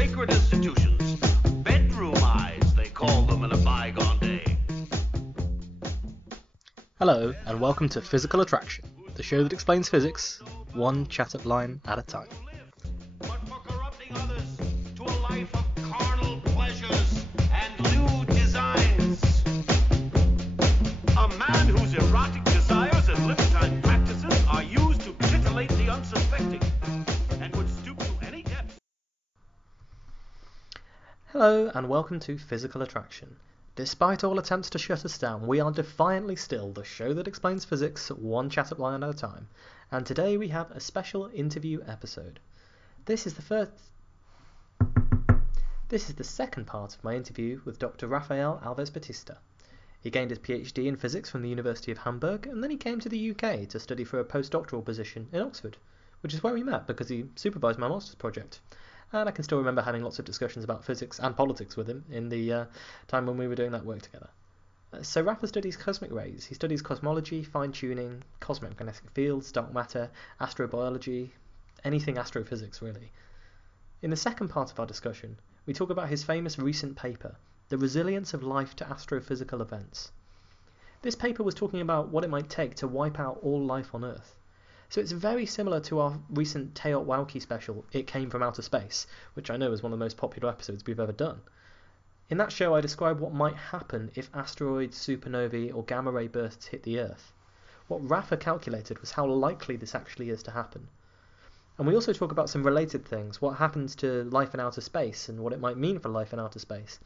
sacred institutions. Bedroom eyes, they call them in a bygone day. Hello, and welcome to Physical Attraction, the show that explains physics, one chat-up line at a time. But for corrupting others to a life of carnal pleasures and lewd designs. A man whose erotic desires and libertine practices are used to titillate the unsuspecting and would stoop to any depth. Hello, and welcome to Physical Attraction. Despite all attempts to shut us down, we are defiantly still the show that explains physics, one chat-up line at a time. And today we have a special interview episode. This is the second part of my interview with Dr. Rafael Alves-Batista. He gained his PhD in physics from the University of Hamburg, and then he came to the UK to study for a postdoctoral position in Oxford, which is where we met because he supervised my master's project. And I can still remember having lots of discussions about physics and politics with him in the time when we were doing that work together. So Rafa studies cosmic rays. He studies cosmology, fine-tuning, cosmic magnetic fields, dark matter, astrobiology, anything astrophysics really. In the second part of our discussion, we talk about his famous recent paper, The Resilience of Life to Astrophysical Events. This paper was talking about what it might take to wipe out all life on Earth. So it's very similar to our recent Teot Wauki special, It Came From Outer Space, which I know is one of the most popular episodes we've ever done. In that show I described what might happen if asteroids, supernovae or gamma ray bursts hit the Earth. What Rafa calculated was how likely this actually is to happen. And we also talk about some related things, what happens to life in outer space and what it might mean for life in outer space,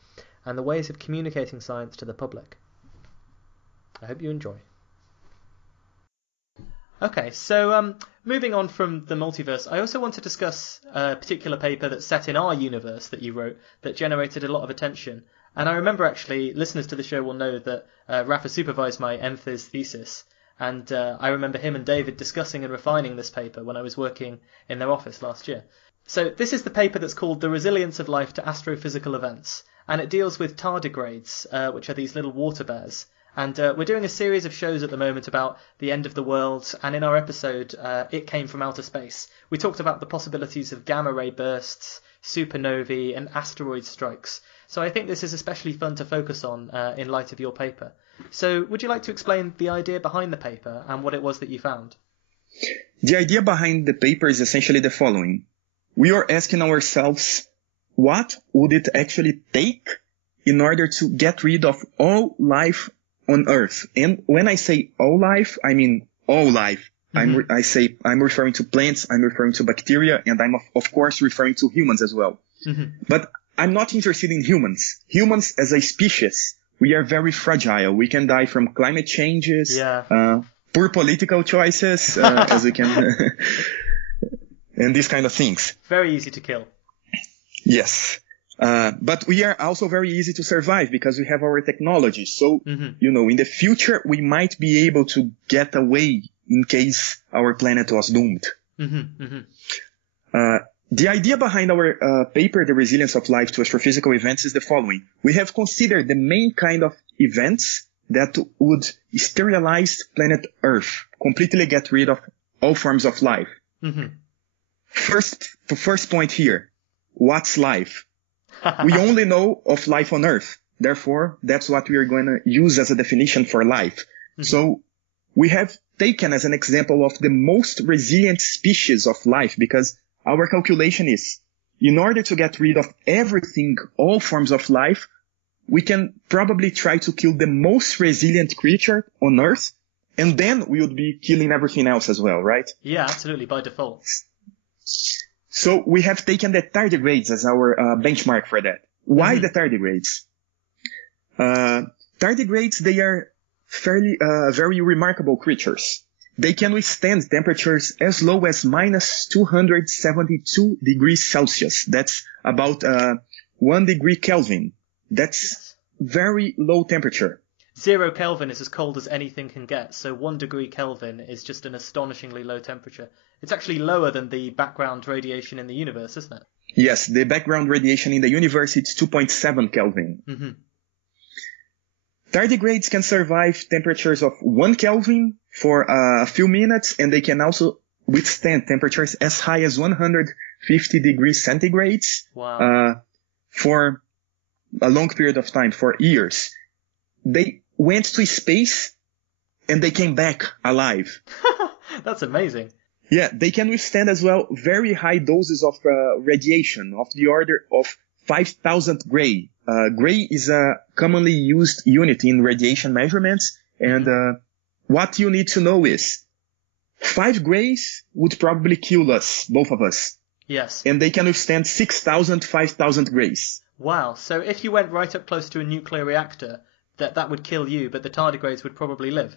and the ways of communicating science to the public. I hope you enjoy. Okay, so moving on from the multiverse, I also want to discuss a particular paper that's set in our universe that you wrote that generated a lot of attention. And I remember actually, listeners to the show will know that Rafa supervised my MPhys thesis, and I remember him and David discussing and refining this paper when I was working in their office last year. So this is the paper that's called The Resilience of Life to Astrophysical Events, and it deals with tardigrades, which are these little water bears. And we're doing a series of shows at the moment about the end of the world, and in our episode, It Came From Outer Space, we talked about the possibilities of gamma ray bursts, supernovae, and asteroid strikes. So I think this is especially fun to focus on in light of your paper. So would you like to explain the idea behind the paper and what it was that you found? The idea behind the paper is essentially the following. We are asking ourselves, what would it actually take in order to get rid of all life on Earth? And when I say all life, I mean all life. Mm-hmm. I'm referring to plants, I'm referring to bacteria, and I'm of course referring to humans as well. Mm-hmm. But I'm not interested in humans. Humans as a species, we are very fragile. We can die from climate changes, poor political choices, as we can, and these kind of things. Very easy to kill. Yes. But we are also very easy to survive because we have our technology. So, in the future, we might be able to get away in case our planet was doomed. The idea behind our paper, The Resilience of Life to Astrophysical Events, is the following. We have considered the main kind of events that would sterilize planet Earth, completely get rid of all forms of life. First point here, what's life? We only know of life on Earth. Therefore, that's what we are going to use as a definition for life. So we have taken as an example of the most resilient species of life because our calculation is, in order to get rid of everything, all forms of life, we can probably try to kill the most resilient creature on Earth, and then we would be killing everything else as well, right? Yeah, absolutely, by default. So we have taken the tardigrades as our benchmark for that. Why the tardigrades? Tardigrades, they are very remarkable creatures. They can withstand temperatures as low as minus 272 degrees Celsius. That's about 1 degree Kelvin. That's very low temperature. 0 Kelvin is as cold as anything can get, so 1 degree Kelvin is just an astonishingly low temperature. It's actually lower than the background radiation in the universe, isn't it? Yes, the background radiation in the universe is 2.7 Kelvin. Tardigrades can survive temperatures of 1 Kelvin for a few minutes, and they can also withstand temperatures as high as 50 degrees centigrades. Wow. For a long period of time, for years. They went to space and they came back alive. That's amazing. Yeah, they can withstand as well very high doses of radiation of the order of 5,000 gray. Gray is a commonly used unit in radiation measurements. And what you need to know is 5 grays would probably kill us, both of us. Yes. And they can withstand 6,000, 5,000 grays. Wow. So if you went right up close to a nuclear reactor, that would kill you, but the tardigrades would probably live.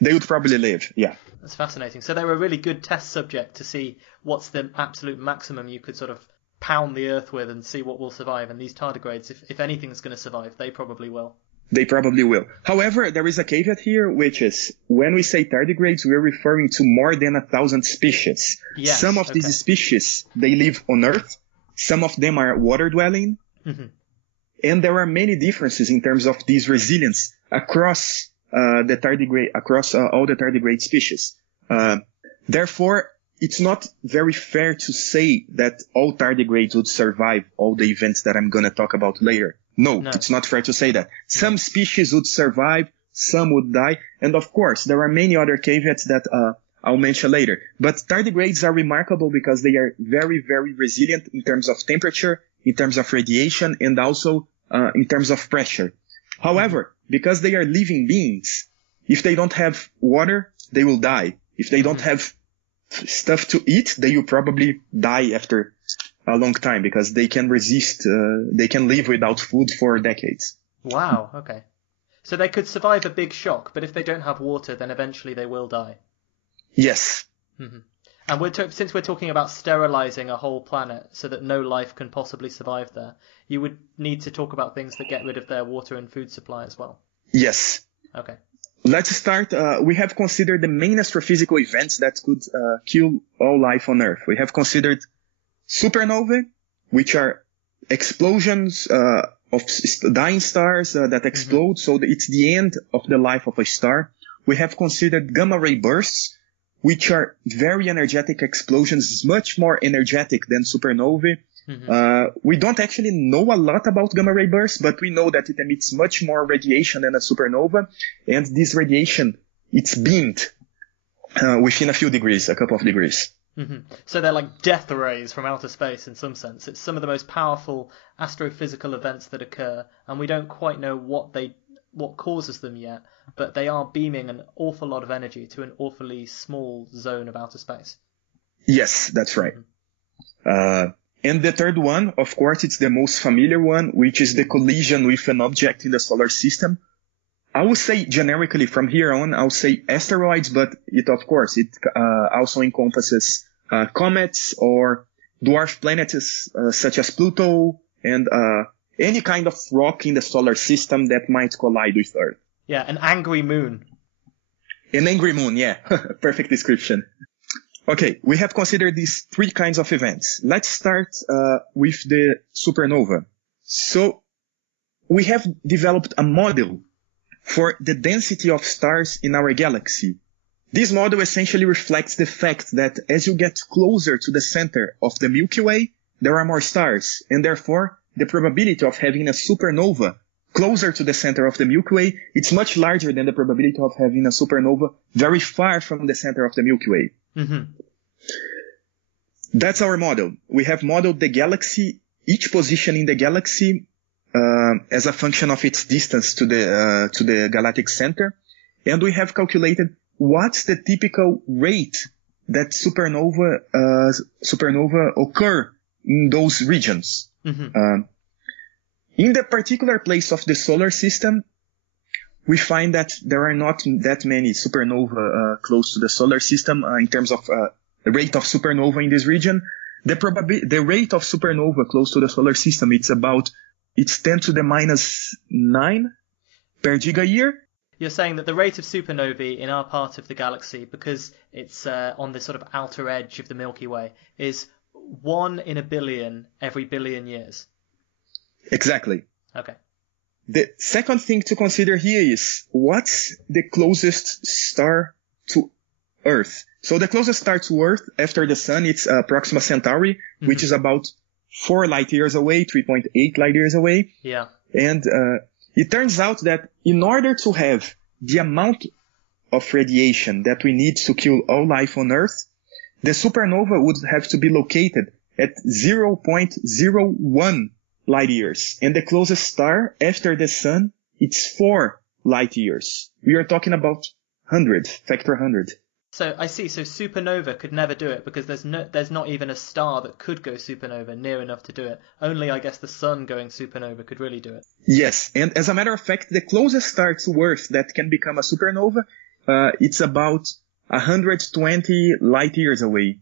They would probably live, yeah. That's fascinating. So they were a really good test subject to see what's the absolute maximum you could sort of pound the Earth with and see what will survive. And these tardigrades, if anything's going to survive, they probably will. They probably will. However, there is a caveat here, which is when we say tardigrades, we're referring to more than 1,000 species. Yes, Some of these species, they live on Earth. Some of them are water-dwelling. Mm-hmm. And there are many differences in terms of this resilience across the tardigrade, across all the tardigrade species. Therefore, it's not very fair to say that all tardigrades would survive all the events that I'm going to talk about later. No, it's not fair to say that. Some species would survive, some would die, and of course, there are many other caveats that I'll mention later. But tardigrades are remarkable because they are very, very resilient in terms of temperature, in terms of radiation, and also in terms of pressure. However, because they are living beings, if they don't have water, they will die. If they don't have stuff to eat, they will probably die after a long time because they can resist, they can live without food for decades. Wow, okay. So they could survive a big shock, but if they don't have water, then eventually they will die. Yes. Mm-hmm. And since we're talking about sterilizing a whole planet so that no life can possibly survive there, you would need to talk about things that get rid of their water and food supply as well. Yes. Okay. Let's start. We have considered the main astrophysical events that could kill all life on Earth. We have considered supernovae, which are explosions of dying stars that explode, so it's the end of the life of a star. We have considered gamma ray bursts, which are very energetic explosions, much more energetic than supernovae. We don't actually know a lot about gamma ray bursts, but we know that it emits much more radiation than a supernova, and this radiation, it's beamed within a few degrees, a couple of degrees. Mm-hmm. So they're like death rays from outer space in some sense. It's some of the most powerful astrophysical events that occur, and we don't quite know what causes them yet, but they are beaming an awful lot of energy to an awfully small zone of outer space. Yes, that's right. And the third one, of course, it's the most familiar one, which is the collision with an object in the solar system. I would say generically from here on, I'll say asteroids, but it also encompasses comets or dwarf planets such as Pluto and any kind of rock in the solar system that might collide with Earth. Yeah, an angry moon. An angry moon, yeah. Perfect description. Okay, we have considered these 3 kinds of events. Let's start with the supernova. So we have developed a model for the density of stars in our galaxy. This model essentially reflects the fact that as you get closer to the center of the Milky Way, there are more stars, and therefore the probability of having a supernova closer to the center of the Milky Way, it's much larger than the probability of having a supernova very far from the center of the Milky Way. Mm-hmm. That's our model. We have modeled the galaxy, each position in the galaxy, as a function of its distance to the galactic center, and we have calculated what's the typical rate that supernova occur in those regions. Mm-hmm. In the particular place of the solar system, we find that there are not that many supernova close to the solar system in terms of the rate of supernova in this region. The rate of supernova close to the solar system, it's 10 to the minus 9 per giga-year. You're saying that the rate of supernovae in our part of the galaxy, because it's on this sort of outer edge of the Milky Way, is 1 in a billion every billion years. Exactly. Okay. The second thing to consider here is what's the closest star to Earth. So the closest star to Earth after the Sun, it's Proxima Centauri, which is about 4 light years away, 3.8 light years away. Yeah. And it turns out that in order to have the amount of radiation that we need to kill all life on Earth, the supernova would have to be located at 0.01 light years. And the closest star after the Sun, it's 4 light years. We are talking about 100, factor 100. So I see. So supernova could never do it because there's not even a star that could go supernova near enough to do it. Only, I guess, the sun going supernova could really do it. Yes, and as a matter of fact, the closest star to Earth that can become a supernova, it's about 120 light years away.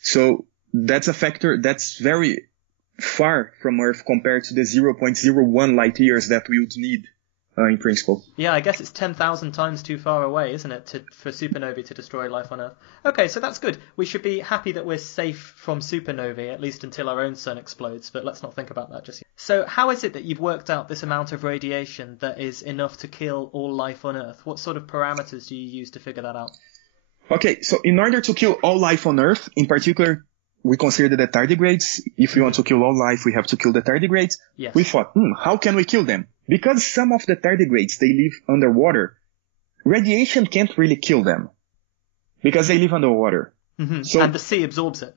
So that's a factor that's very far from Earth compared to the 0.01 light years that we would need. In principle. Yeah, I guess it's 10,000 times too far away, isn't it, for supernovae to destroy life on Earth? Okay, so that's good. We should be happy that we're safe from supernovae, at least until our own sun explodes, but let's not think about that just yet. So how is it that you've worked out this amount of radiation that is enough to kill all life on Earth? What sort of parameters do you use to figure that out? Okay, so in order to kill all life on Earth, in particular, we consider the tardigrades. If we want to kill all life, we have to kill the tardigrades. Yes. We thought, how can we kill them? Because some of the tardigrades, they live underwater, radiation can't really kill them because they live underwater. So and the sea absorbs it.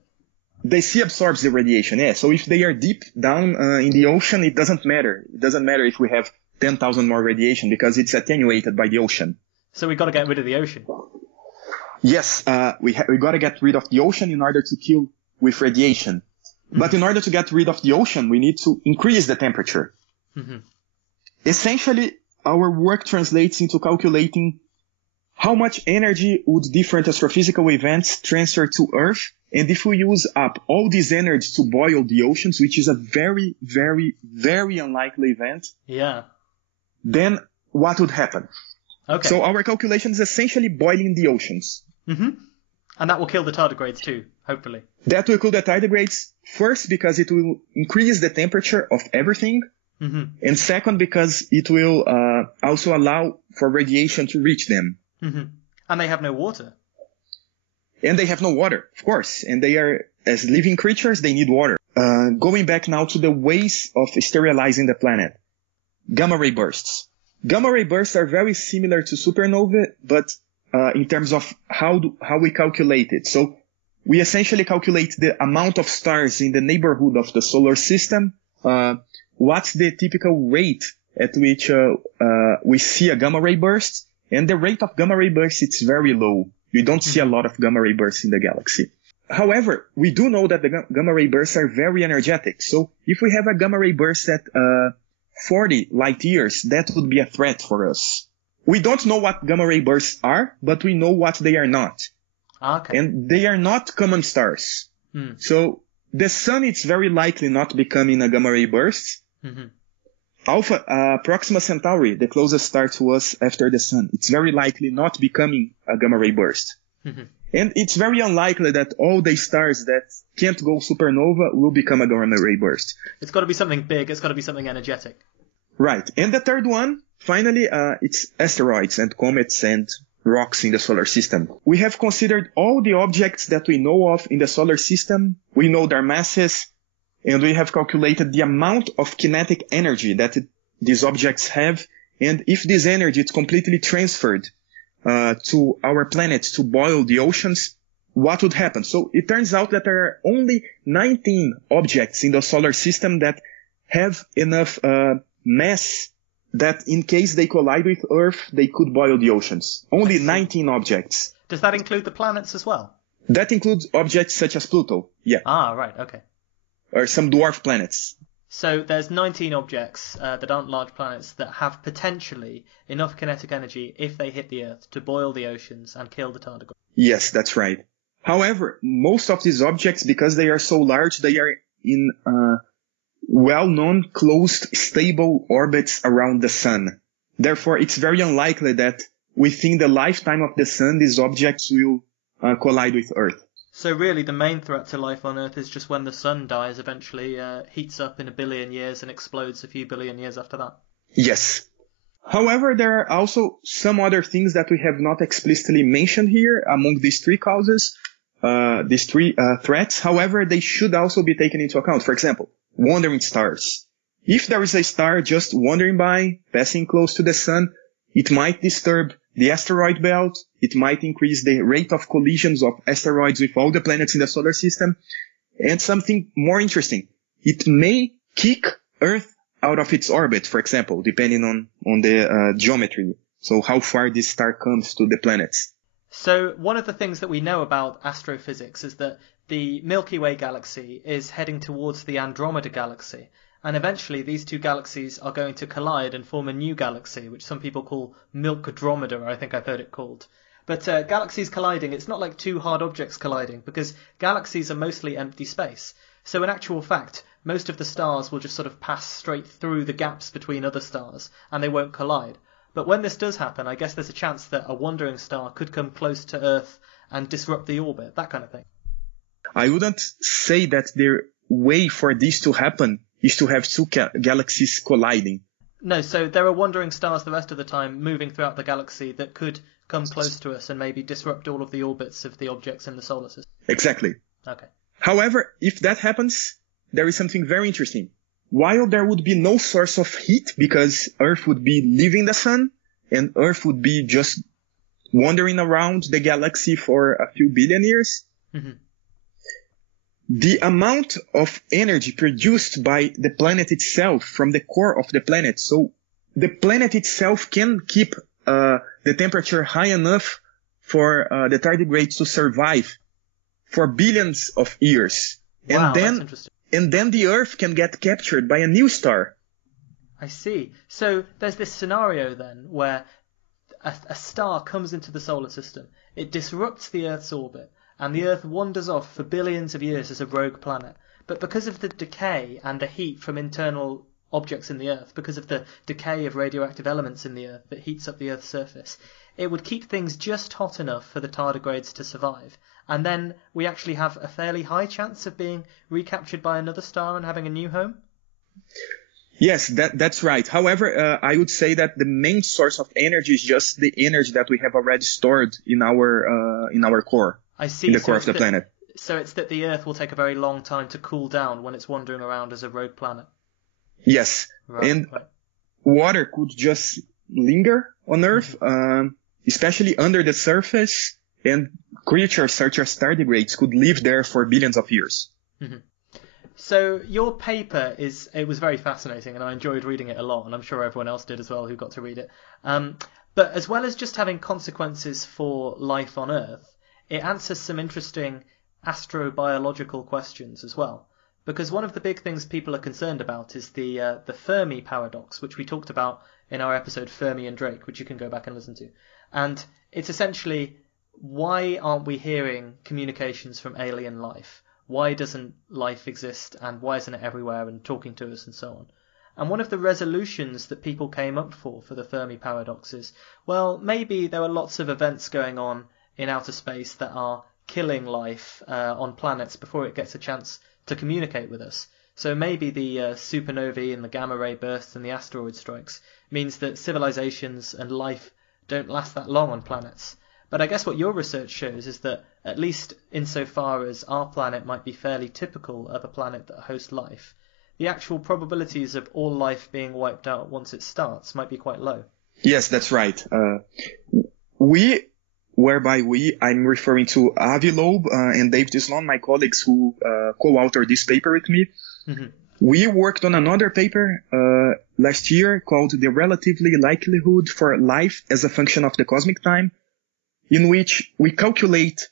The sea absorbs the radiation, yeah. So if they are deep down in the ocean, it doesn't matter. It doesn't matter if we have 10,000 more radiation because it's attenuated by the ocean. So we got to get rid of the ocean. Yes, we got to get rid of the ocean in order to kill with radiation. But in order to get rid of the ocean, we need to increase the temperature. Essentially, our work translates into calculating how much energy would different astrophysical events transfer to Earth, and if we use up all this energy to boil the oceans, which is a very, very, very unlikely event, then what would happen? Okay. So our calculation is essentially boiling the oceans. And that will kill the tardigrades too, hopefully. That will kill the tardigrades, first because it will increase the temperature of everything, and second because it will also allow for radiation to reach them. And they have no water. And they have no water, of course. And they are, as living creatures, they need water. Going back now to the ways of sterilizing the planet. Gamma ray bursts. Gamma ray bursts are very similar to supernovae, but in terms of how we calculate it. So we essentially calculate the amount of stars in the neighborhood of the solar system. What's the typical rate at which we see a gamma ray burst? And the rate of gamma ray bursts, it's very low. You don't see a lot of gamma ray bursts in the galaxy. However, we do know that the gamma ray bursts are very energetic. So if we have a gamma ray burst at 40 light years, that would be a threat for us. We don't know what gamma ray bursts are, but we know what they are not. Okay. And they are not common stars. So the sun is very likely not becoming a gamma ray burst. Proxima Centauri, the closest star to us after the sun, it's very likely not becoming a gamma ray burst. And it's very unlikely that all the stars that can't go supernova will become a gamma ray burst. It's got to be something big. It's got to be something energetic. Right. And the third one, finally, it's asteroids and comets and rocks in the solar system. We have considered all the objects that we know of in the solar system. We know their masses, and we have calculated the amount of kinetic energy that these objects have. And if this energy is completely transferred to our planet to boil the oceans, what would happen? So it turns out that there are only 19 objects in the solar system that have enough mass that in case they collide with Earth, they could boil the oceans. Only 19 objects. Does that include the planets as well? That includes objects such as Pluto, yeah. Ah, right, okay. Or some dwarf planets. So there's 19 objects that aren't large planets that have potentially enough kinetic energy if they hit the Earth to boil the oceans and kill the tardigrades. Yes, that's right. However, most of these objects, because they are so large, they are in well-known, closed, stable orbits around the sun. Therefore, it's very unlikely that within the lifetime of the sun, these objects will collide with Earth. So really, the main threat to life on Earth is just when the sun dies, eventually heats up in a billion years and explodes a few billion years after that? Yes. However, there are also some other things that we have not explicitly mentioned here among these three causes, these three threats. However, they should also be taken into account. For example, wandering stars. If there is a star just wandering by, passing close to the sun, it might disturb the asteroid belt. It might increase the rate of collisions of asteroids with all the planets in the solar system. And something more interesting, it may kick Earth out of its orbit, for example, depending on the geometry. So how far this star comes to the planets. So one of the things that we know about astrophysics is that the Milky Way galaxy is heading towards the Andromeda galaxy. And eventually these two galaxies are going to collide and form a new galaxy, which some people call Milkdromeda, I think I've heard it called. But galaxies colliding, it's not like two hard objects colliding, because galaxies are mostly empty space. So in actual fact, most of the stars will just sort of pass straight through the gaps between other stars, and they won't collide. But when this does happen, I guess there's a chance that a wandering star could come close to Earth and disrupt the orbit, that kind of thing. I wouldn't say that the way for this to happen is to have two galaxies colliding. No, so there are wandering stars the rest of the time moving throughout the galaxy that could come close to us and maybe disrupt all of the orbits of the objects in the solar system. Exactly. Okay. However, if that happens, there is something very interesting. While there would be no source of heat because Earth would be leaving the sun and Earth would be just wandering around the galaxy for a few billion years, the amount of energy produced by the planet itself from the core of the planet, so the planet itself can keep the temperature high enough for the tardigrades to survive for billions of years. Wow, that's interesting. And then the Earth can get captured by a new star. I see. So there's this scenario then where a star comes into the solar system, it disrupts the Earth's orbit, and the Earth wanders off for billions of years as a rogue planet. But because of the decay and the heat from internal objects in the Earth, because of the decay of radioactive elements in the Earth that heats up the Earth's surface, it would keep things just hot enough for the tardigrades to survive. And then we actually have a fairly high chance of being recaptured by another star and having a new home? Yes, that's right. However, I would say that the main source of energy is just the energy that we have already stored in our core. I see. In the core of the planet. So it's that the Earth will take a very long time to cool down when it's wandering around as a rogue planet. Yes. Right, and water could just linger on Earth, especially under the surface, and creatures such as tardigrades could live there for billions of years. So your paper it was very fascinating, and I enjoyed reading it a lot, and I'm sure everyone else did as well who got to read it. But as well as just having consequences for life on Earth, it answers some interesting astrobiological questions as well. Because one of the big things people are concerned about is the Fermi paradox, which we talked about in our episode Fermi and Drake, which you can go back and listen to. And it's essentially, why aren't we hearing communications from alien life? Why doesn't life exist, and why isn't it everywhere and talking to us and so on? And one of the resolutions that people came up for the Fermi paradox is, well, maybe there are lots of events going on in outer space that are killing life on planets before it gets a chance to communicate with us. So maybe the supernovae and the gamma ray bursts and the asteroid strikes means that civilizations and life don't last that long on planets. But I guess what your research shows is that, at least insofar as our planet might be fairly typical of a planet that hosts life, the actual probabilities of all life being wiped out once it starts might be quite low. Yes, that's right. I'm referring to Avi Loeb and Dave Dislon, my colleagues who co-authored this paper with me. We worked on another paper last year called The Relatively Likelihood for Life as a Function of the Cosmic Time, in which we calculate,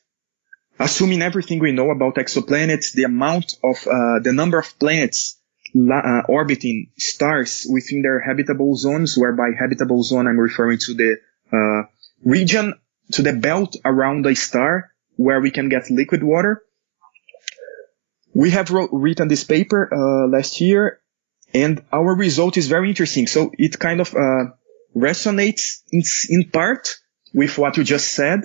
assuming everything we know about exoplanets, the amount of the number of planets orbiting stars within their habitable zones, where by habitable zone I'm referring to the region, to the belt around a star where we can get liquid water. We have written this paper last year, and our result is very interesting. So it kind of resonates in part with what you just said,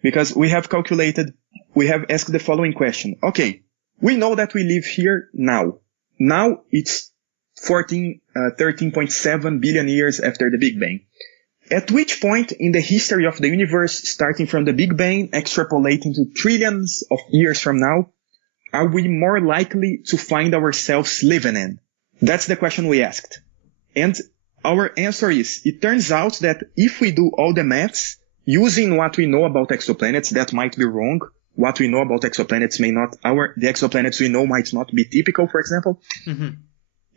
because we have asked the following question. Okay, we know that we live here now. Now it's 13.7 billion years after the Big Bang. At which point in the history of the universe, starting from the Big Bang, extrapolating to trillions of years from now, are we more likely to find ourselves living in? That's the question we asked. And our answer is, it turns out that if we do all the maths using what we know about exoplanets, that might be wrong. What we know about exoplanets may not, the exoplanets we know might not be typical, for example. Mm-hmm.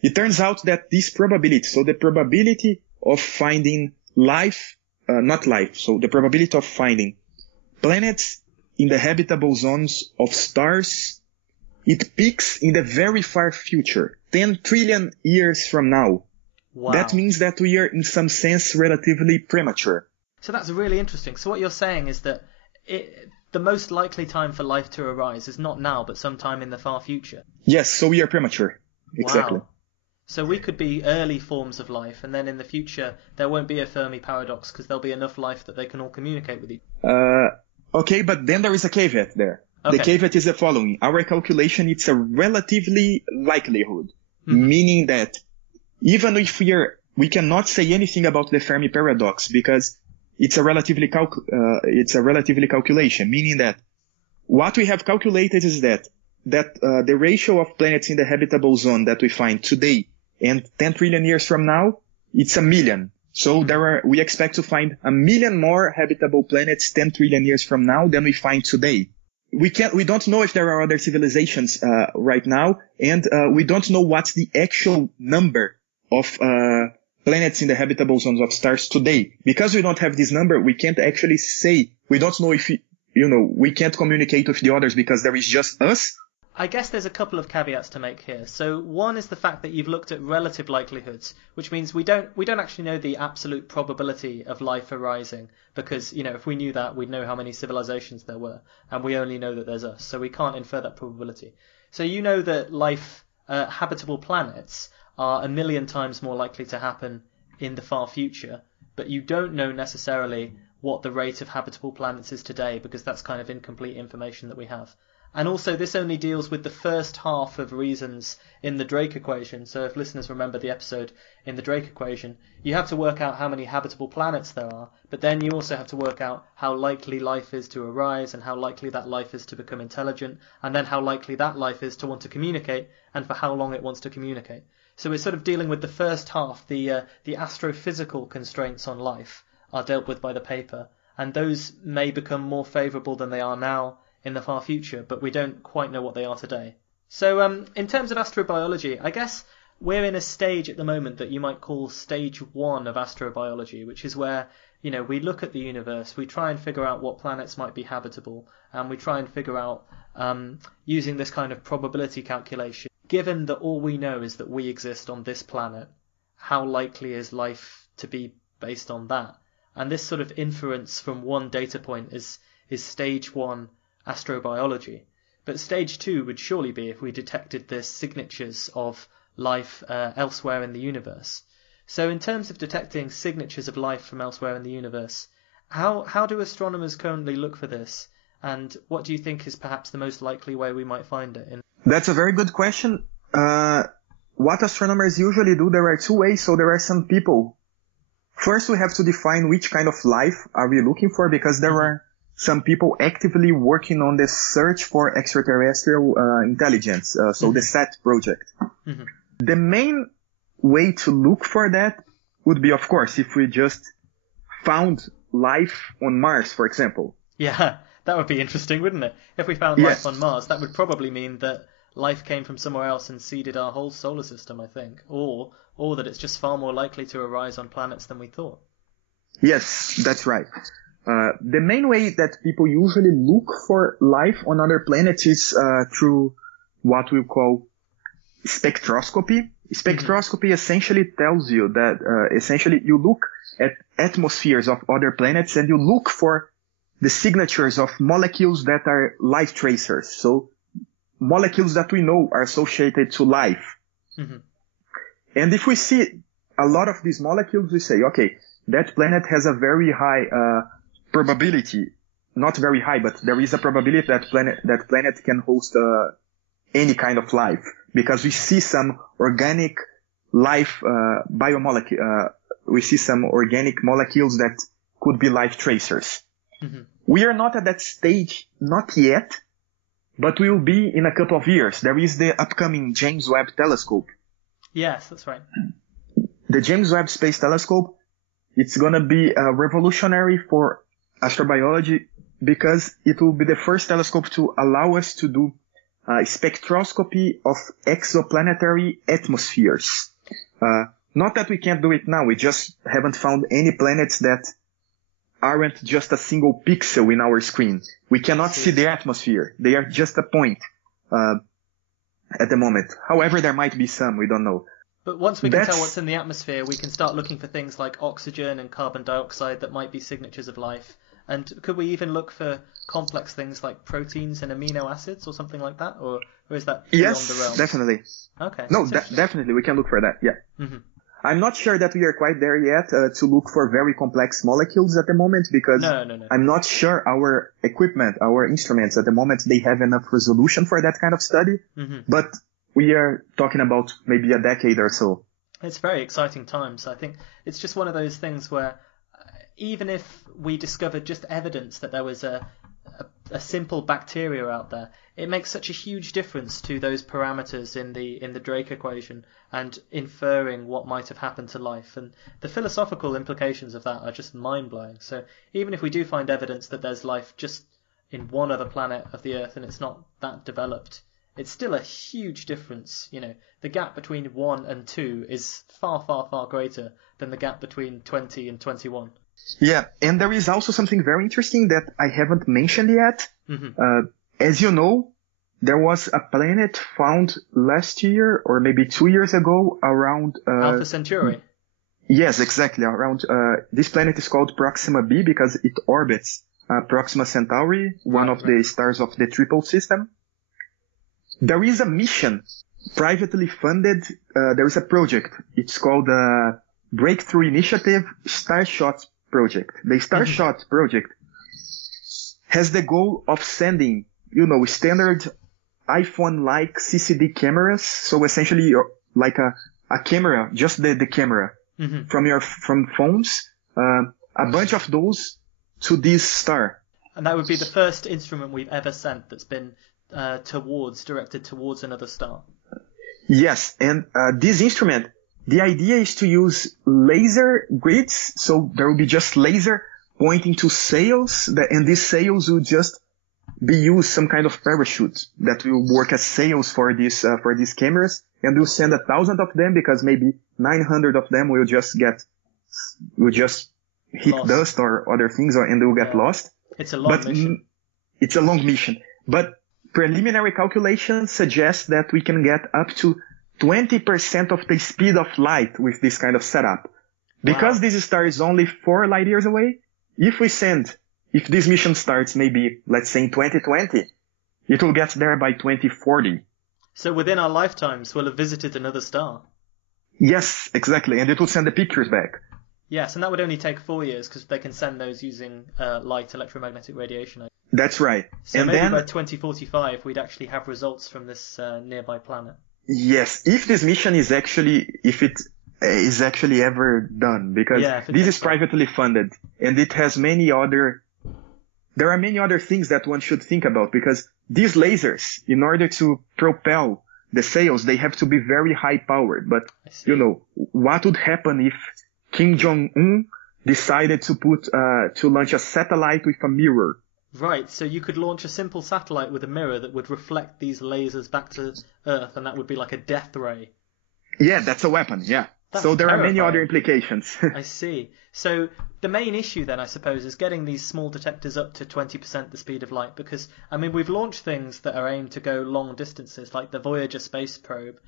It turns out that this probability, so the probability of finding so the probability of finding planets in the habitable zones of stars, it peaks in the very far future, 10 trillion years from now. Wow. That means that we are in some sense relatively premature. So that's really interesting. So what you're saying is that the most likely time for life to arise is not now, but sometime in the far future. Yes, so we are premature. Exactly. Wow. So we could be early forms of life, and then in the future there won't be a Fermi paradox because there'll be enough life that they can all communicate with each other. Okay, but then there is a caveat there. Okay. The caveat is the following. Our calculation, it's a relatively likelihood, meaning that even if we cannot say anything about the Fermi paradox because it's a relatively calculation, meaning that what we have calculated is that the ratio of planets in the habitable zone that we find today and 10 trillion years from now, it's 1 million. So we expect to find 1 million more habitable planets 10 trillion years from now than we find today. We don't know if there are other civilizations, right now, and, we don't know what's the actual number of, planets in the habitable zones of stars today. Because we don't have this number, we can't actually say, we don't know if, we can't communicate with the others because there is just us. I guess there's a couple of caveats to make here. So one is the fact that you've looked at relative likelihoods, which means we don't actually know the absolute probability of life arising because, if we knew that, we'd know how many civilizations there were, and we only know that there's us, so we can't infer that probability. So that habitable planets are 1 million times more likely to happen in the far future, but you don't know necessarily what the rate of habitable planets is today because that's kind of incomplete information that we have. And also, this only deals with the first half of reasons in the Drake equation. So if listeners remember the episode in the Drake equation, you have to work out how many habitable planets there are, but then you also have to work out how likely life is to arise and how likely that life is to become intelligent, and then how likely that life is to want to communicate and for how long it wants to communicate. So we're sort of dealing with the first half. The astrophysical constraints on life are dealt with by the paper, and those may become more favourable than they are now in the far future, but we don't quite know what they are today. So in terms of astrobiology, I guess we're in a stage at the moment that you might call stage 1 of astrobiology, which is where, we look at the universe, we try and figure out what planets might be habitable, and we try and figure out, using this kind of probability calculation, given that all we know is that we exist on this planet, how likely is life to be based on that? And this sort of inference from one data point is stage 1 astrobiology. But stage 2 would surely be if we detected the signatures of life elsewhere in the universe. So in terms of detecting signatures of life from elsewhere in the universe, how do astronomers currently look for this? And what do you think is perhaps the most likely way we might find it? That's a very good question. What astronomers usually do, there are 2 ways. So there are some people. First, we have to define which kind of life are we looking for, because there are some people actively working on the search for extraterrestrial intelligence, the SET project. Mm-hmm. The main way to look for that would be, of course, if we just found life on Mars, for example. Yeah, that would be interesting, wouldn't it? If we found life on Mars, that would probably mean that life came from somewhere else and seeded our whole solar system, I think. Or that it's just far more likely to arise on planets than we thought. Yes, that's right. The main way that people usually look for life on other planets is through what we call spectroscopy. Spectroscopy essentially tells you that essentially you look at atmospheres of other planets and you look for the signatures of molecules that are life tracers. So molecules that we know are associated to life. Mm-hmm. And if we see a lot of these molecules, we say, okay, that planet has a very high probability, not very high, but there is a probability that planet can host any kind of life, because we see some organic life biomolecule. We see some organic molecules that could be life tracers. Mm-hmm. We are not at that stage, not yet, but we will be in a couple of years. There is the upcoming James Webb Telescope. Yes, that's right. The James Webb Space Telescope, it's gonna be revolutionary for astrobiology because it will be the first telescope to allow us to do spectroscopy of exoplanetary atmospheres. Not that we can't do it now, we just haven't found any planets that aren't just a single pixel in our screen. We cannot see the atmosphere. They are just a point at the moment. However, there might be some, we don't know. But once we can tell what's in the atmosphere, we can start looking for things like oxygen and carbon dioxide that might be signatures of life. And could we even look for complex things like proteins and amino acids or something like that? Or is that beyond the realm? Yes, definitely. Okay. No, definitely. We can look for that, yeah. Mm-hmm. I'm not sure that we are quite there yet to look for very complex molecules at the moment because No. I'm not sure our equipment, our instruments at the moment, they have enough resolution for that kind of study. Mm-hmm. But we are talking about maybe a decade or so. It's very exciting times. I think it's just one of those things where even if we discovered just evidence that there was a simple bacteria out there, it makes such a huge difference to those parameters in the Drake equation and inferring what might have happened to life. And the philosophical implications of that are just mind-blowing. So even if we do find evidence that there's life just in one other planet of the Earth and it's not that developed, it's still a huge difference. You know, the gap between 1 and 2 is far, far, far greater than the gap between 20 and 21. Yeah, and there is also something very interesting that I haven't mentioned yet. Mm-hmm. As you know, there was a planet found last year or maybe 2 years ago around Alpha Centauri. Yes, exactly. Around this planet is called Proxima b because it orbits Proxima Centauri, one of the stars of the Triple System. There is a mission privately funded. There is a project. It's called Breakthrough Initiative Starshot Project. The Starshot Project has the goal of sending, standard iPhone-like CCD cameras. So essentially, like a camera, just the camera from phones, a bunch of those to this star. And that would be the first instrument we've ever sent that's been directed towards another star. Yes, and this instrument, the idea is to use laser grids, so there will be just laser pointing to sails, and these sails will just be used some kind of parachute that will work as sails for these cameras, and we'll send 1,000 of them because maybe 900 of them will just hit lost. Dust or other things, and they will get lost. It's a long mission. It's a long mission, but preliminary calculations suggest that we can get up to 20% of the speed of light with this kind of setup. Because this star is only 4 light years away, if this mission starts maybe, let's say in 2020, it will get there by 2040. So within our lifetimes, we'll have visited another star. Yes, exactly. And it will send the pictures back. Yes, and that would only take 4 years because they can send those using light electromagnetic radiation. That's right. So and maybe by 2045, we'd actually have results from this nearby planet. Yes, if this mission is actually ever done, because this is privately funded, and it has there are many other things that one should think about, because these lasers, in order to propel the sails, they have to be very high powered. But, what would happen if Kim Jong-un decided to launch a satellite with a mirror? Right, so you could launch a simple satellite with a mirror that would reflect these lasers back to Earth, and that would be like a death ray. Yeah, that's a weapon, yeah. So there are many other implications. I see. So the main issue then, I suppose, is getting these small detectors up to 20% the speed of light, because, we've launched things that are aimed to go long distances, like the Voyager space probe,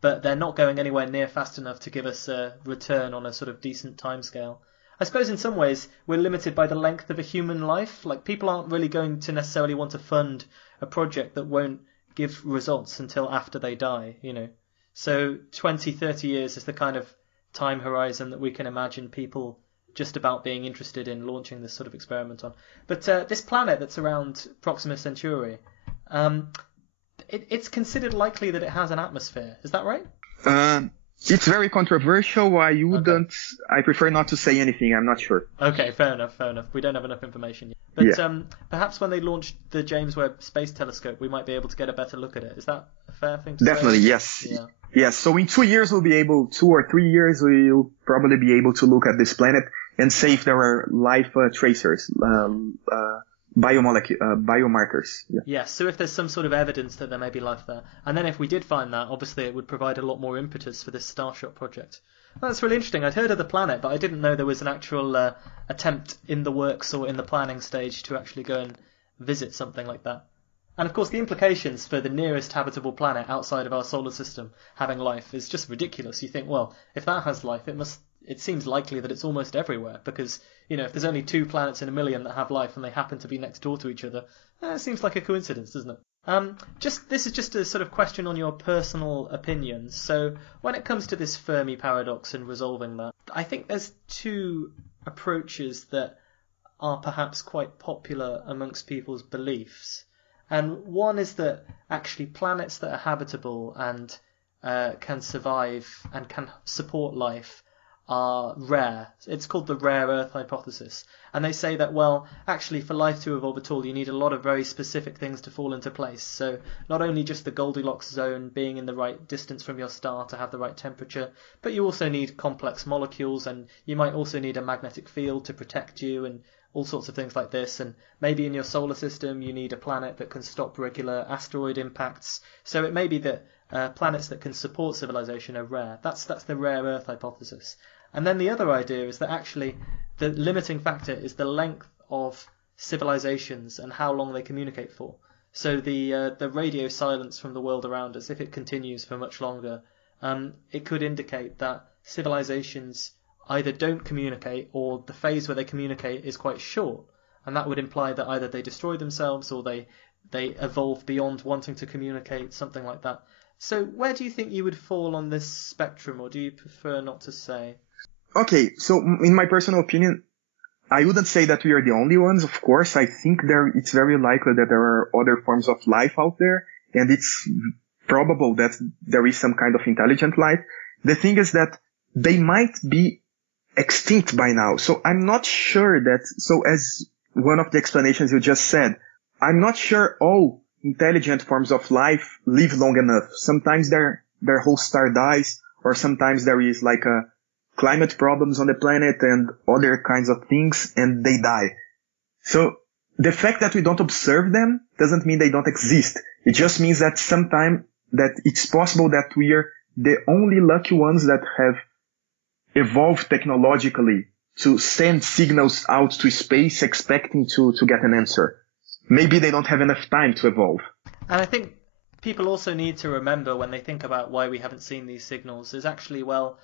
but they're not going anywhere near fast enough to give us a return on a sort of decent timescale. I suppose in some ways we're limited by the length of a human life. Like, people aren't really going to necessarily want to fund a project that won't give results until after they die, So 20, 30 years is the kind of time horizon that we can imagine people just about being interested in launching this sort of experiment on. But this planet that's around Proxima Centauri, it's considered likely that it has an atmosphere. Is that right? It's very controversial. I prefer not to say anything. I'm not sure. Okay, fair enough. We don't have enough information yet. But perhaps when they launch the James Webb Space Telescope, we might be able to get a better look at it. Is that a fair thing to Definitely, say? yes. Yeah. Yes, so in 2 years 2 or 3 years, we'll probably be able to look at this planet and say if there are life tracers, biomarkers. Yeah. Yes, so if there's some sort of evidence that there may be life there. And then if we did find that, obviously it would provide a lot more impetus for this Starshot project. Well, that's really interesting. I'd heard of the planet, but I didn't know there was an actual attempt in the works or in the planning stage to actually go and visit something like that. And of course the implications for the nearest habitable planet outside of our solar system having life is just ridiculous. You think, well, if that has life, it seems likely that it's almost everywhere, because, if there's only 2 planets in a million that have life and they happen to be next door to each other, it seems like a coincidence, doesn't it? This is just a sort of question on your personal opinions. So when it comes to this Fermi paradox and resolving that, I think there's 2 approaches that are perhaps quite popular amongst people's beliefs. And one is that actually planets that are habitable and can survive and can support life are rare. It's called the rare Earth hypothesis. And they say that, well, actually for life to evolve at all, you need a lot of very specific things to fall into place. So not only just the Goldilocks zone, being in the right distance from your star to have the right temperature, but you also need complex molecules, and you might also need a magnetic field to protect you, and all sorts of things like this. And maybe in your solar system you need a planet that can stop regular asteroid impacts. So it may be that planets that can support civilization are rare. That's the rare Earth hypothesis. And then the other idea is that actually the limiting factor is the length of civilizations and how long they communicate for. So the radio silence from the world around us, if it continues for much longer, it could indicate that civilizations either don't communicate, or the phase where they communicate is quite short, and that would imply that either they destroy themselves or they evolve beyond wanting to communicate, something like that. So where do you think you would fall on this spectrum, or do you prefer not to say? Okay, so in my personal opinion, I wouldn't say that we are the only ones. Of course, I think it's very likely that there are other forms of life out there, and it's probable that there is some kind of intelligent life. The thing is that they might be extinct by now. So I'm not sure so as one of the explanations you just said, I'm not sure all intelligent forms of life live long enough. Sometimes their whole star dies, or sometimes there is like climate problems on the planet and other kinds of things, and they die. So the fact that we don't observe them doesn't mean they don't exist. It just means that sometime that it's possible that we are the only lucky ones that have evolved technologically to send signals out to space expecting to get an answer. Maybe they don't have enough time to evolve. And I think people also need to remember, when they think about why we haven't seen these signals, is actually, well,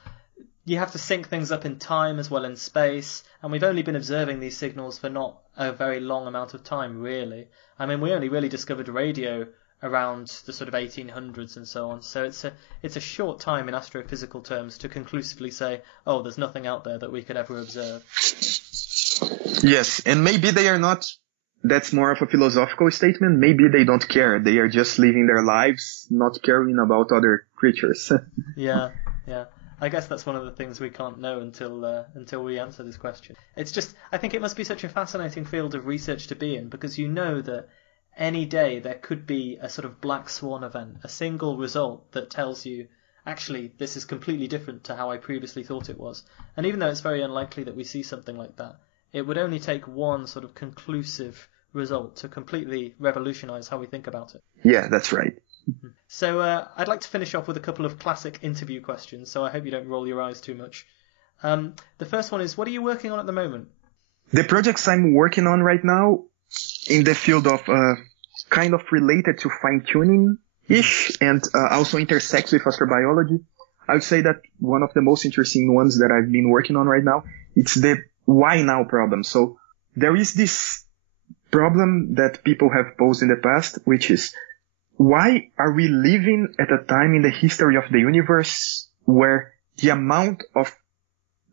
you have to sync things up in time as well in space, and we've only been observing these signals for not a very long amount of time, really. I mean, we only really discovered radio around the sort of 1800s and so on, so it's a short time in astrophysical terms to conclusively say, oh, there's nothing out there that we could ever observe. Yes, and maybe they are not, that's more of a philosophical statement, maybe they don't care, they are just living their lives, not caring about other creatures. Yeah. I guess that's one of the things we can't know until we answer this question. It's just, I think it must be such a fascinating field of research to be in, because you know that any day there could be a sort of black swan event, a single result that tells you, actually, this is completely different to how I previously thought it was. And even though it's very unlikely that we see something like that, it would only take one sort of conclusive result to completely revolutionize how we think about it. Yeah, that's right. So I'd like to finish off with a couple of classic interview questions, so I hope you don't roll your eyes too much. The first one is, what are you working on at the moment? The projects I'm working on right now, in the field of kind of related to fine-tuning-ish, and also intersects with astrobiology, I would say that one of the most interesting ones that I've been working on right now, it's the why now problem. So there is this problem that people have posed in the past, which is, why are we living at a time in the history of the universe where the amount of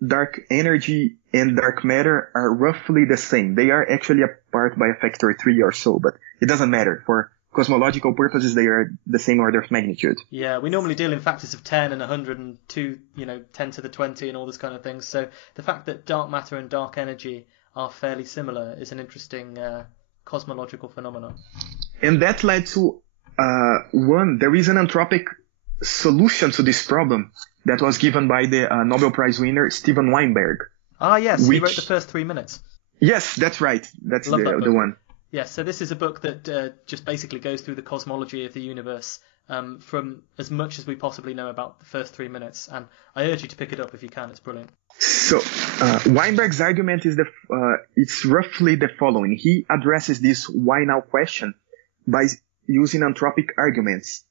dark energy and dark matter are roughly the same? They are actually apart by a factor of 3 or so, but it doesn't matter. For cosmological purposes, they are the same order of magnitude. Yeah, we normally deal in factors of 10 and 102, 10 to the 20 and all this kind of thing. So the fact that dark matter and dark energy are fairly similar is an interesting cosmological phenomenon. And that led to there is an anthropic solution to this problem that was given by the Nobel Prize winner Steven Weinberg. Ah, yes, he wrote the first 3 minutes. Yes, that's right. That's the one. Yes, so this is a book that just basically goes through the cosmology of the universe from as much as we possibly know about the first 3 minutes. And I urge you to pick it up if you can. It's brilliant. So Weinberg's argument is it's roughly the following. He addresses this why now question by using anthropic arguments.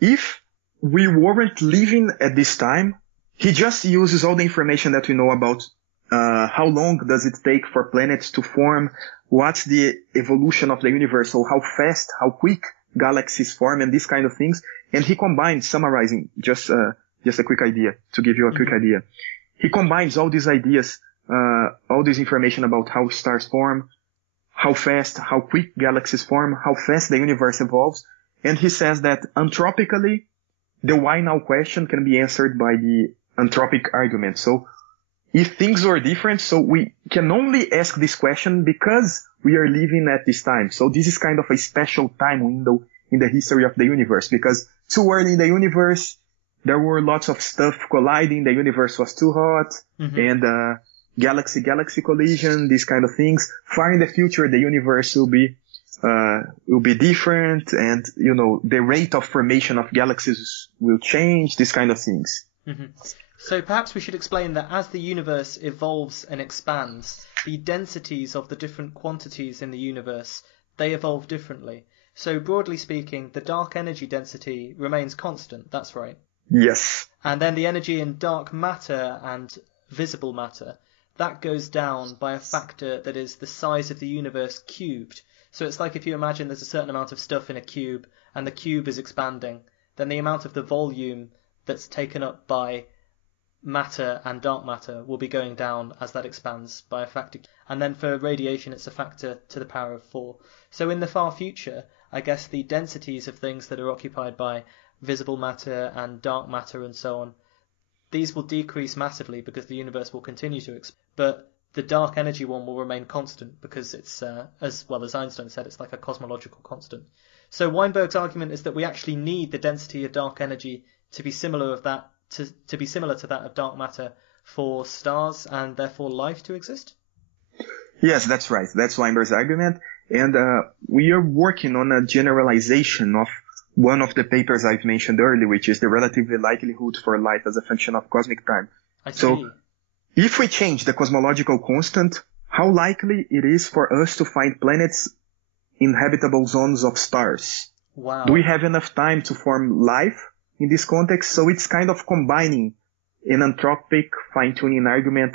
If we weren't living at this time, he just uses all the information that we know about how long does it take for planets to form, what's the evolution of the universe, so how fast, how quick galaxies form, and these kind of things. And he combines, summarizing, just a quick idea, to give you a quick idea. He combines all these ideas, all this information about how stars form, how fast, how quick galaxies form, how fast the universe evolves. And he says that anthropically, the why now question can be answered by the anthropic argument. So if things were different, so we can only ask this question because we are living at this time. So this is kind of a special time window in the history of the universe, because too early in the universe, there were lots of stuff colliding, the universe was too hot, and galaxy collision, these kind of things. Far in the future, the universe will be different, and the rate of formation of galaxies will change, these kind of things. So perhaps we should explain that as the universe evolves and expands, the densities of the different quantities in the universe, they evolve differently. So broadly speaking, the dark energy density remains constant, that's right? Yes. And then the energy in dark matter and visible matter, that goes down by a factor that is the size of the universe cubed. So it's like if you imagine there's a certain amount of stuff in a cube and the cube is expanding, then the amount of the volume that's taken up by matter and dark matter will be going down as that expands by a factor. And then for radiation, it's a factor to the power of 4. So in the far future, I guess the densities of things that are occupied by visible matter and dark matter and so on, these will decrease massively because the universe will continue to expand. But the dark energy one will remain constant because it's, as well as Einstein said, it's like a cosmological constant. So Weinberg's argument is that we actually need the density of dark energy to be similar to that of dark matter for stars and therefore life to exist? Yes, that's right. That's Weinberg's argument. And we are working on a generalization of one of the papers I've mentioned earlier, which is the relative likelihood for life as a function of cosmic time. I see. So if we change the cosmological constant, how likely it is for us to find planets in habitable zones of stars? Wow. Do we have enough time to form life in this context? So it's kind of combining an anthropic fine-tuning argument,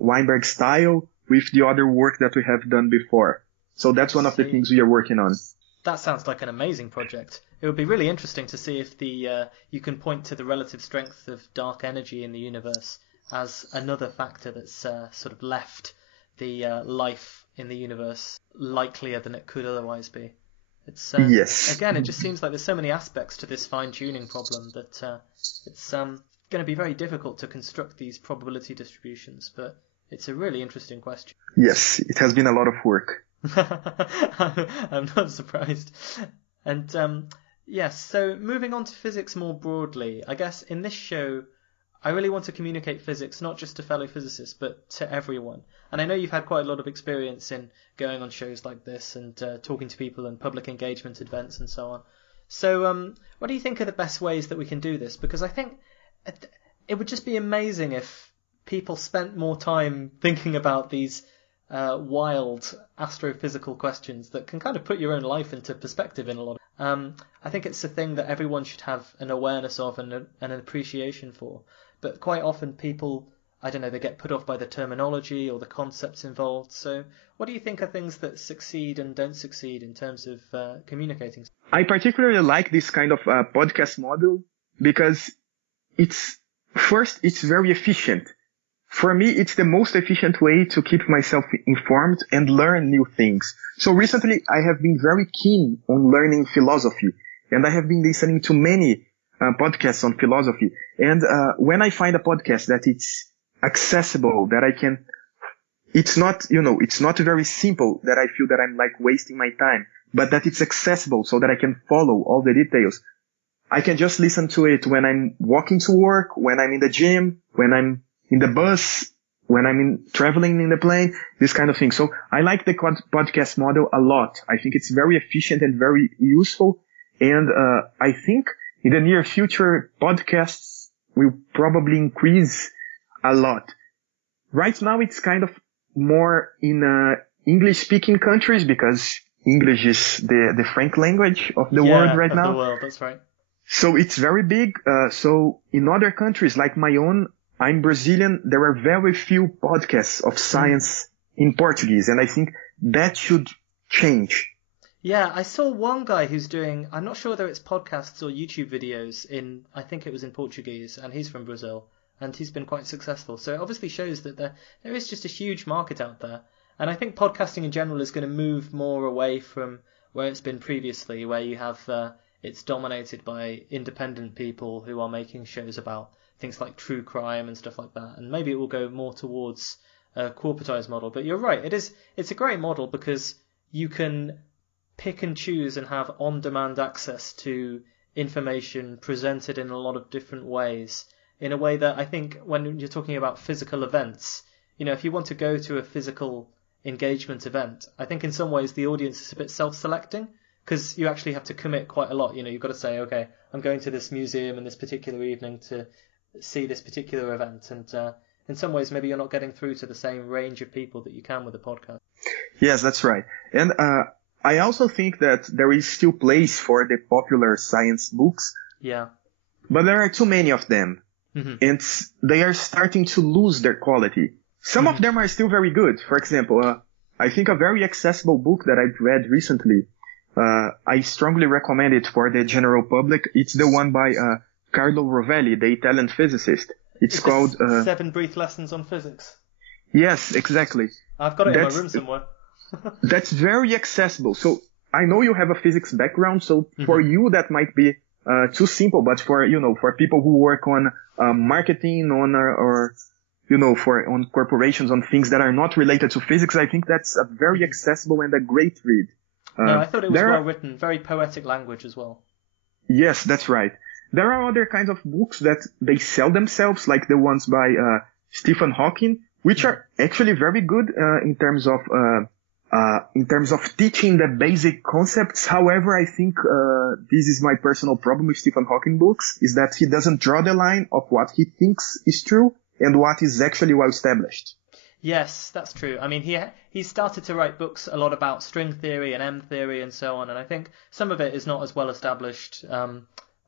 Weinberg style, with the other work that we have done before. So that's one of the things we are working on. That sounds like an amazing project. It would be really interesting to see if you can point to the relative strength of dark energy in the universe as another factor that's sort of left the life in the universe likelier than it could otherwise be. It's yes. Again, it just seems like there's so many aspects to this fine-tuning problem that it's going to be very difficult to construct these probability distributions, but it's a really interesting question. Yes, it has been a lot of work. I'm not surprised. And yes, so moving on to physics more broadly, I guess in this show I really want to communicate physics not just to fellow physicists but to everyone. And I know you've had quite a lot of experience in going on shows like this and talking to people and public engagement events and so on. So what do you think are the best ways that we can do this? Because I think it would just be amazing if people spent more time thinking about these wild astrophysical questions that can kind of put your own life into perspective in a lot. I think it's a thing that everyone should have an awareness of and an appreciation for. But quite often people, I don't know, they get put off by the terminology or the concepts involved. So what do you think are things that succeed and don't succeed in terms of communicating? I particularly like this kind of podcast model because it's very efficient. for me, it's the most efficient way to keep myself informed and learn new things. So recently, I have been very keen on learning philosophy, and I have been listening to many podcasts on philosophy. And when I find a podcast that it's accessible, that I can, it's not, it's not very simple that I feel that I'm like wasting my time, but that it's accessible so that I can follow all the details. I can just listen to it when I'm walking to work, when I'm in the gym, when I'm in the bus, when I'm traveling in the plane, this kind of thing. So I like the podcast model a lot. I think it's very efficient and very useful. And I think in the near future, podcasts will probably increase a lot. Right now, it's kind of more in English-speaking countries because English is the frank language of the world right now. The world, that's right. So it's very big. So in other countries like my own, I'm Brazilian, there are very few podcasts of science in Portuguese, and I think that should change. Yeah, I saw one guy who's doing, I'm not sure whether it's podcasts or YouTube videos I think it was in Portuguese, and he's from Brazil, and he's been quite successful. So it obviously shows that there is just a huge market out there. And I think podcasting in general is going to move more away from where it's been previously, where you have, it's dominated by independent people who are making shows about things like true crime and stuff like that. And maybe it will go more towards a corporatized model. But you're right, it's a great model because you can pick and choose and have on-demand access to information presented in a lot of different ways, in a way that I think when you're talking about physical events, if you want to go to a physical engagement event, I think in some ways the audience is a bit self-selecting because you actually have to commit quite a lot. You've got to say, okay, I'm going to this museum in this particular evening to see this particular event, and in some ways maybe you're not getting through to the same range of people that you can with a podcast. Yes, that's right. And I also think that there is still place for the popular science books. Yeah. But there are too many of them. Mm-hmm. And they are starting to lose their quality. Some of them are still very good. For example, I think a very accessible book that I've read recently, I strongly recommend it for the general public. It's the one by Carlo Rovelli, the Italian physicist. It's called 7 Brief Lessons on Physics. Yes, exactly. I've got it in my room somewhere. That's very accessible. So I know you have a physics background, so for you that might be too simple, but for people who work on marketing on corporations, on things that are not related to physics, I think that's a very accessible and a great read. No, I thought it was well written, very poetic language as well. Yes, that's right. There are other kinds of books that they sell themselves, like the ones by Stephen Hawking, which are actually very good in terms of teaching the basic concepts. However, I think this is my personal problem with Stephen Hawking books, is that he doesn't draw the line of what he thinks is true and what is actually well established. Yes, that's true. I mean, he started to write books a lot about string theory and M theory and so on, and I think some of it is not as well established,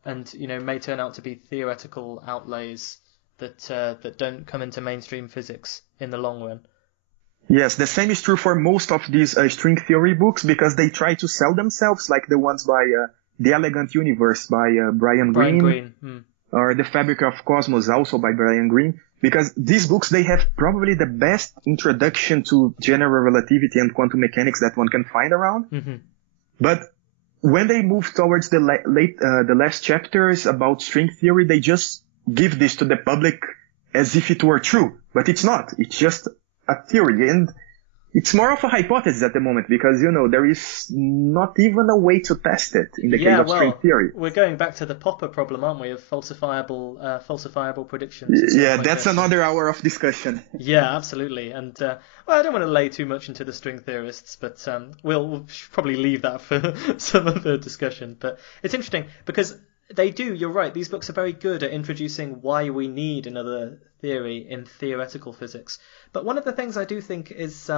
and may turn out to be theoretical outlays that don't come into mainstream physics in the long run. Yes, the same is true for most of these string theory books, because they try to sell themselves, like the ones by The Elegant Universe by Brian Greene. Or The Fabric of Cosmos, also by Brian Greene. Because these books, they have probably the best introduction to general relativity and quantum mechanics that one can find around. Mm-hmm. But when they move towards the last chapters about string theory, they just give this to the public as if it were true. But it's not. It's just a theory, and it's more of a hypothesis at the moment, because there is not even a way to test it in the case of string theory. We're going back to the Popper problem, aren't we, of falsifiable predictions? Yeah, that's another hour of discussion. Yeah, absolutely. And I don't want to lay too much into the string theorists, but we'll probably leave that for some other discussion. But it's interesting because you're right, these books are very good at introducing why we need another theory in theoretical physics. But one of the things I do think is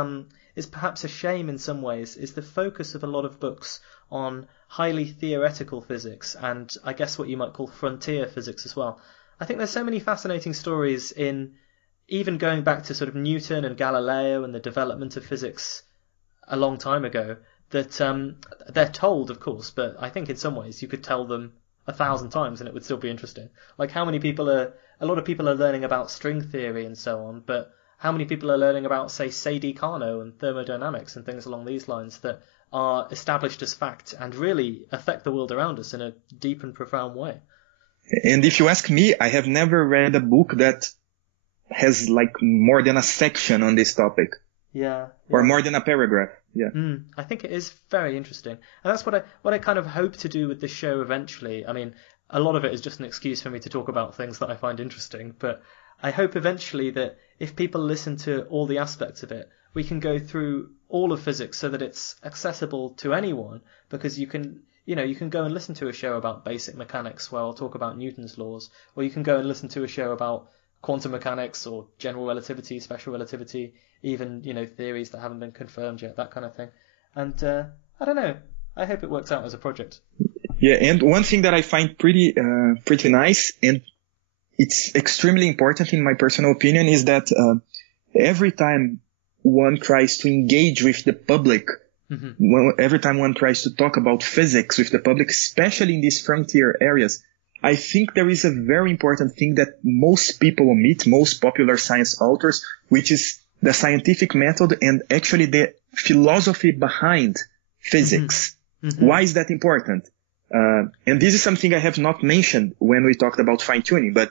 perhaps a shame in some ways is the focus of a lot of books on highly theoretical physics, and I guess what you might call frontier physics as well. I think there's so many fascinating stories in even going back to sort of Newton and Galileo and the development of physics a long time ago that they're told, of course, but I think in some ways you could tell them 1,000 times and it would still be interesting. Like, how many people are a lot of people are learning about string theory and so on, but how many people are learning about, say, Sadi-Carnot and thermodynamics and things along these lines that are established as fact and really affect the world around us in a deep and profound way? And if you ask me, I have never read a book that has like more than a section on this topic. Yeah. Or more than a paragraph. Yeah. I think it is very interesting. And that's what I kind of hope to do with this show eventually. I mean, a lot of it is just an excuse for me to talk about things that I find interesting, but I hope eventually that if people listen to all the aspects of it, we can go through all of physics so that it's accessible to anyone, because you can go and listen to a show about basic mechanics where I'll talk about Newton's laws, or you can go and listen to a show about quantum mechanics or general relativity, special relativity, even, theories that haven't been confirmed yet, that kind of thing. And I don't know. I hope it works out as a project. Yeah, and one thing that I find pretty nice, and it's extremely important in my personal opinion, is that every time one tries to engage with the public, every time one tries to talk about physics with the public, especially in these frontier areas, I think there is a very important thing that most people omit, most popular science authors, which is the scientific method and actually the philosophy behind physics. Why is that important? And this is something I have not mentioned when we talked about fine-tuning, but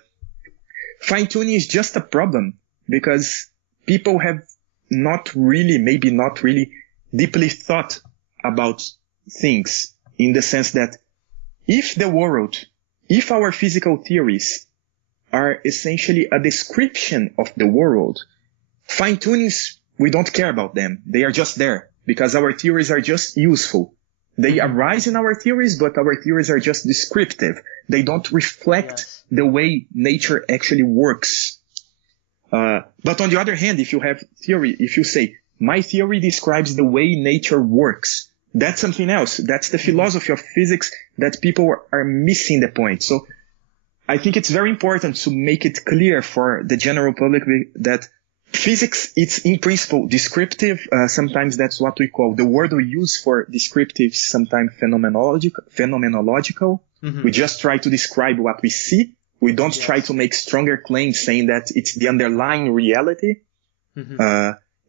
fine-tuning is just a problem because people have maybe not really deeply thought about things, in the sense that if our physical theories are essentially a description of the world, fine-tunings, we don't care about them. They are just there because our theories are just useful. They arise in our theories, but our theories are just descriptive. They don't reflect the way nature actually works. But on the other hand, if you have theory, if you say, my theory describes the way nature works, that's something else. That's the philosophy of physics that people are missing the point. So I think it's very important to make it clear for the general public that physics, it's in principle descriptive. Sometimes that's what we call, the word we use for descriptive, sometimes phenomenological. We just try to describe what we see. We don't try to make stronger claims saying that it's the underlying reality.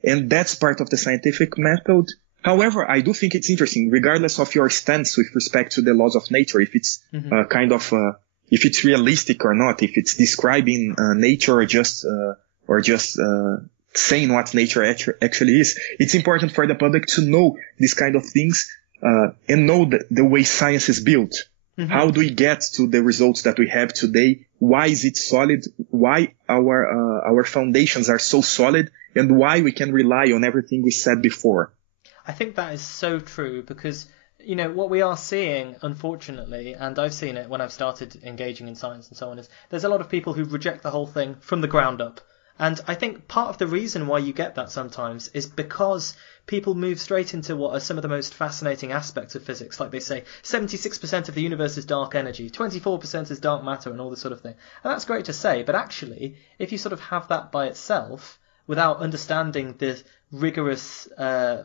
And that's part of the scientific method. However, I do think it's interesting, regardless of your stance with respect to the laws of nature, if it's if it's realistic or not, if it's describing nature or just saying what nature actually is. It's important for the public to know these kind of things and know the way science is built. How do we get to the results that we have today? Why is it solid? Why our foundations are so solid, and why we can rely on everything we said before? I think that is so true because, what we are seeing, unfortunately, and I've seen it when I've started engaging in science and so on, is there's a lot of people who reject the whole thing from the ground up. And I think part of the reason why you get that sometimes is because people move straight into what are some of the most fascinating aspects of physics. Like they say, 76% of the universe is dark energy, 24% is dark matter, and all this sort of thing. And that's great to say, but actually, if you sort of have that by itself, without understanding the rigorous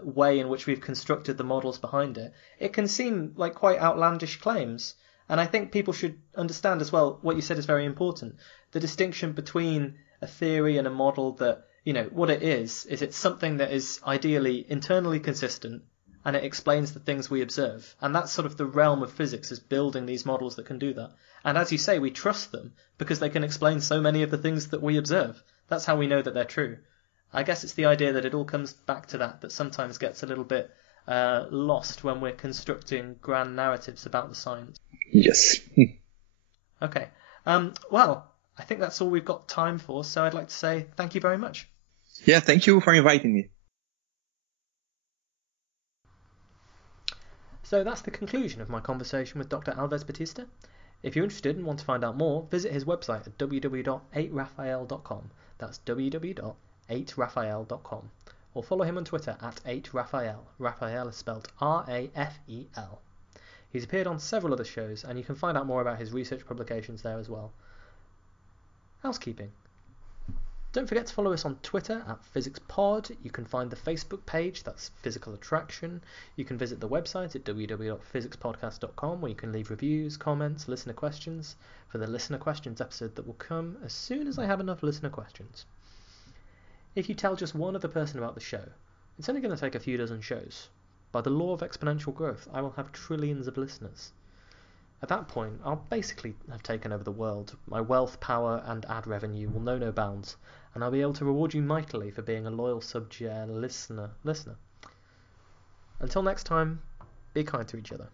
way in which we've constructed the models behind it, it can seem like quite outlandish claims. And I think people should understand as well, what you said is very important, the distinction between a theory and a model that, what it is it's something that is ideally internally consistent and it explains the things we observe. And that's sort of the realm of physics, is building these models that can do that. And as you say, we trust them because they can explain so many of the things that we observe. That's how we know that they're true. I guess it's the idea that it all comes back to that sometimes gets a little bit lost when we're constructing grand narratives about the science. Yes. Okay. Well, I think that's all we've got time for, so I'd like to say thank you very much. Yeah, thank you for inviting me. So that's the conclusion of my conversation with Dr. Alves-Batista. If you're interested and want to find out more, visit his website at www.8raphael.com. That's www.8raphael.com. Or follow him on Twitter at 8raphael. Raphael is spelled R-A-F-E-L. He's appeared on several other shows, and you can find out more about his research publications there as well. Housekeeping. Don't forget to follow us on Twitter at PhysicsPod. You can find the Facebook page, that's Physical Attraction. You can visit the website at www.physicspodcast.com, where you can leave reviews, comments, listener questions for the listener questions episode that will come as soon as I have enough listener questions. If you tell just one other person about the show, it's only going to take a few dozen shows. By the law of exponential growth, I will have trillions of listeners. At that point, I'll basically have taken over the world. My wealth, power, and ad revenue will know no bounds, and I'll be able to reward you mightily for being a loyal listener. Until next time, be kind to each other.